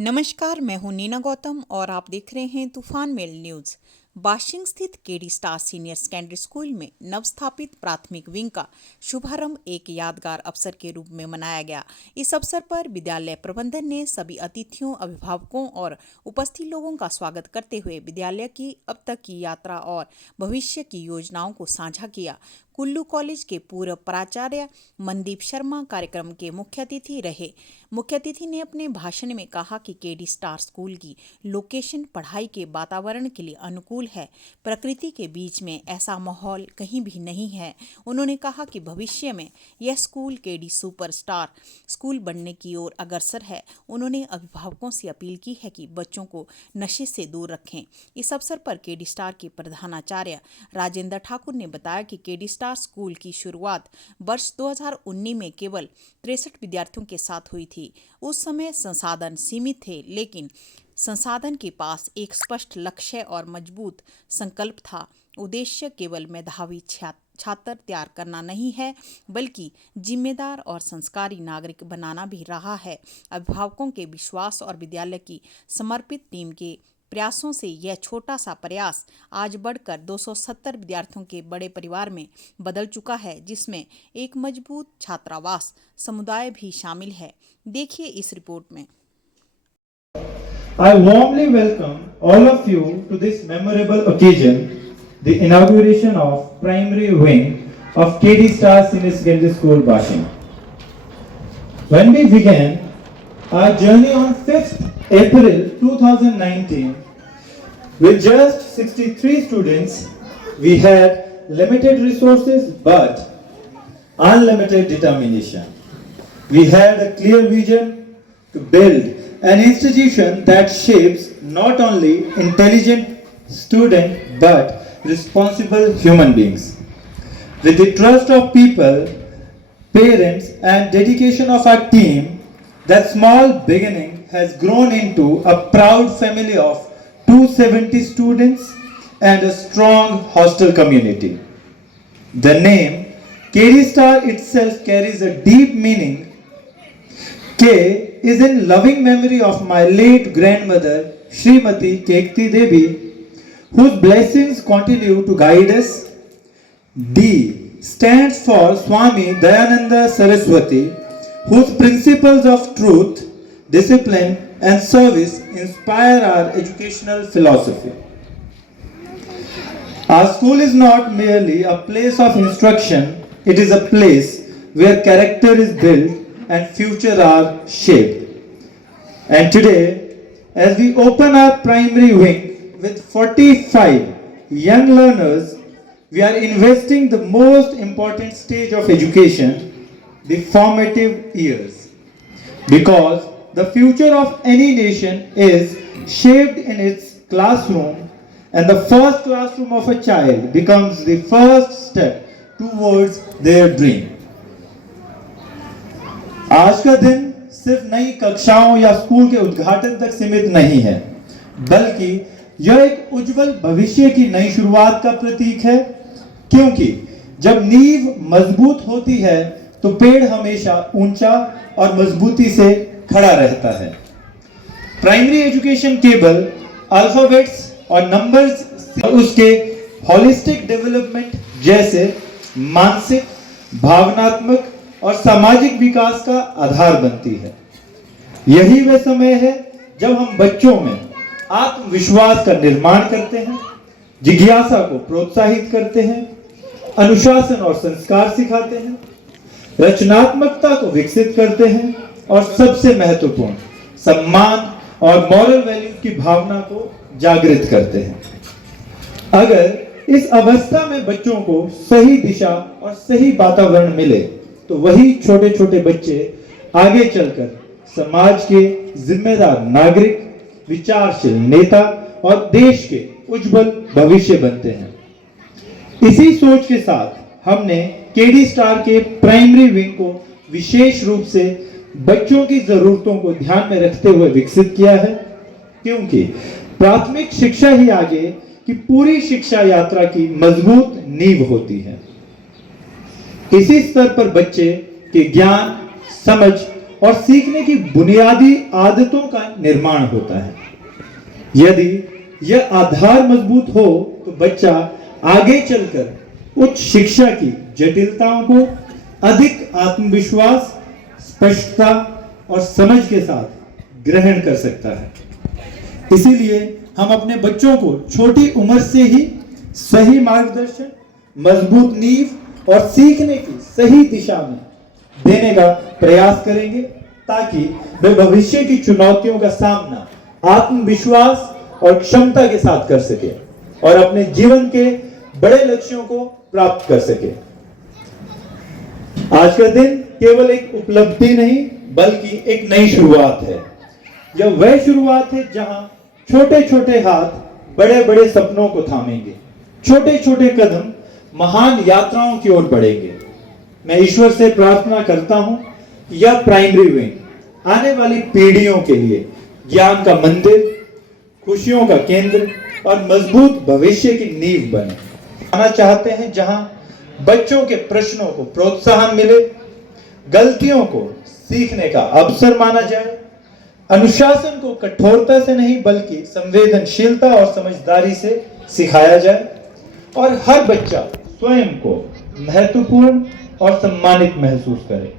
नमस्कार, मैं हूं नीना गौतम और आप देख रहे हैं तूफान मेल न्यूज। बाशिंग स्थित KD star senior secondary school में नवस्थापित प्राथमिक विंग का शुभारंभ एक यादगार अवसर के रूप में मनाया गया। इस अवसर पर विद्यालय प्रबंधन ने सभी अतिथियों, अभिभावकों और उपस्थित लोगों का स्वागत करते हुए विद्यालय की अब तक की यात्रा और भविष्य की योजनाओं को साझा किया। कुल्लू कॉलेज के पूर्व प्राचार्य मनदीप शर्मा कार्यक्रम के मुख्य अतिथि रहे। मुख्य अतिथि ने अपने भाषण में कहा कि केडी स्टार स्कूल की लोकेशन पढ़ाई के वातावरण के लिए अनुकूल है। प्रकृति के बीच में ऐसा माहौल कहीं भी नहीं है। उन्होंने कहा कि भविष्य में यह स्कूल केडी सुपरस्टार स्कूल बनने की ओर अग्रसर है। उन्होंने अभिभावकों से अपील की है कि बच्चों को नशे से दूर रखें। इस अवसर पर केडी स्टार के प्रधानाचार्य राजेंद्र ठाकुर ने बताया कि केडी स्टार स्कूल की शुरुआत वर्ष 2019 में केवल 63 विद्यार्थियों के साथ हुई थी। उस समय संसाधन सीमित थे, लेकिन संसाधन के पास एक स्पष्ट लक्ष्य और मजबूत संकल्प था। उद्देश्य केवल मेधावी छात्र तैयार करना नहीं है, बल्कि जिम्मेदार और संस्कारी नागरिक बनाना भी रहा है। अभिभावकों के विश्वास और विद्यालय की समर्पित टीम के प्रयासों से यह छोटा सा प्रयास आज बढ़कर 270 विद्यार्थियों के बड़े परिवार में बदल चुका है, जिसमें एक मजबूत छात्रावास समुदाय भी शामिल है। देखिए इस रिपोर्ट में। I warmly welcome all of you to this memorable occasion, the inauguration of primary wing of KD Star Senior Secondary School, Bashing. When we began our journey on 5th April 2019, with just 63 students, we had limited resources but unlimited determination. We had a clear vision to build an institution that shapes not only intelligent students but responsible human beings. With the trust of people, parents, and dedication of our team, that small beginning has grown into a proud family of 270 students and a strong hostel community. The name KD Star itself carries a deep meaning. K is in loving memory of my late grandmother Srimati Kekti Devi, whose blessings continue to guide us. D stands for Swami Dayananda Saraswati, whose principles of truth, discipline, and service inspire our educational philosophy. Our school is not merely a place of instruction, it is a place where character is built and future are shaped. And today, as we open our primary wing with 45 young learners, we are investing the most important stage of education, the formative years. Because the future of any nation is shaped in its classroom, and the first classroom of a child becomes the first step towards their dream. आज का दिन सिर्फ नई कक्षाओं या school के उद्घाटन तक सीमित नहीं है, बल्कि यह एक उज्जवल भविष्य की नई शुरुआत का प्रतीक है। क्योंकि जब नींव मजबूत होती है तो पेड़ हमेशा ऊंचा और मजबूती से खड़ा रहता है। प्राइमरी एजुकेशन केवल अल्फाबेट्स और नंबर्स, उसके होलिस्टिक डेवलपमेंट जैसे मानसिक, भावनात्मक और सामाजिक विकास का आधार बनती है। यही वह समय है जब हम बच्चों में आत्मविश्वास का निर्माण करते हैं, जिज्ञासा को प्रोत्साहित करते हैं, अनुशासन और संस्कार सिखाते हैं, रचनात्मकता को विकसित करते हैं और सबसे महत्वपूर्ण सम्मान और मॉरल वैल्यू की भावना को जागृत करते हैं। अगर इस अवस्था में बच्चों को सही दिशा और सही वातावरण मिले तो वही छोटे छोटे बच्चे आगे चलकर समाज के जिम्मेदार नागरिक, विचारशील नेता और देश के उज्जवल भविष्य बनते हैं। इसी सोच के साथ हमने केडी स्टार के प्राइमरी विंग को विशेष रूप से बच्चों की जरूरतों को ध्यान में रखते हुए विकसित किया है, क्योंकि प्राथमिक शिक्षा ही आगे की पूरी शिक्षा यात्रा की मजबूत नींव होती है। इसी स्तर पर बच्चे के ज्ञान, समझ और सीखने की बुनियादी आदतों का निर्माण होता है। यदि यह आधार मजबूत हो तो बच्चा आगे चलकर उच्च शिक्षा की जटिलताओं को अधिक आत्मविश्वास, स्पष्टता और समझ के साथ ग्रहण कर सकता है। इसीलिए हम अपने बच्चों को छोटी उम्र से ही सही मार्गदर्शन, मजबूत नींव और सीखने की सही दिशा में देने का प्रयास करेंगे, ताकि वे भविष्य की चुनौतियों का सामना आत्मविश्वास और क्षमता के साथ कर सके और अपने जीवन के बड़े लक्ष्यों को प्राप्त कर सके। आज का दिन केवल एक उपलब्धि नहीं बल्कि एक नई शुरुआत है। यह वह शुरुआत है जहां छोटे छोटे हाथ बड़े बड़े सपनों को थामेंगे, छोटे छोटे कदम महान यात्राओं की ओर बढ़ेंगे। मैं ईश्वर से प्रार्थना करता हूं कि यह प्राइमरी विंग आने वाली पीढ़ियों के लिए ज्ञान का मंदिर, खुशियों का केंद्र और मजबूत भविष्य की नींव बने। आना चाहते हैं जहां बच्चों के प्रश्नों को प्रोत्साहन मिले, गलतियों को सीखने का अवसर माना जाए, अनुशासन को कठोरता से नहीं बल्कि संवेदनशीलता और समझदारी से सिखाया जाए और हर बच्चा स्वयं को महत्वपूर्ण और सम्मानित महसूस करे।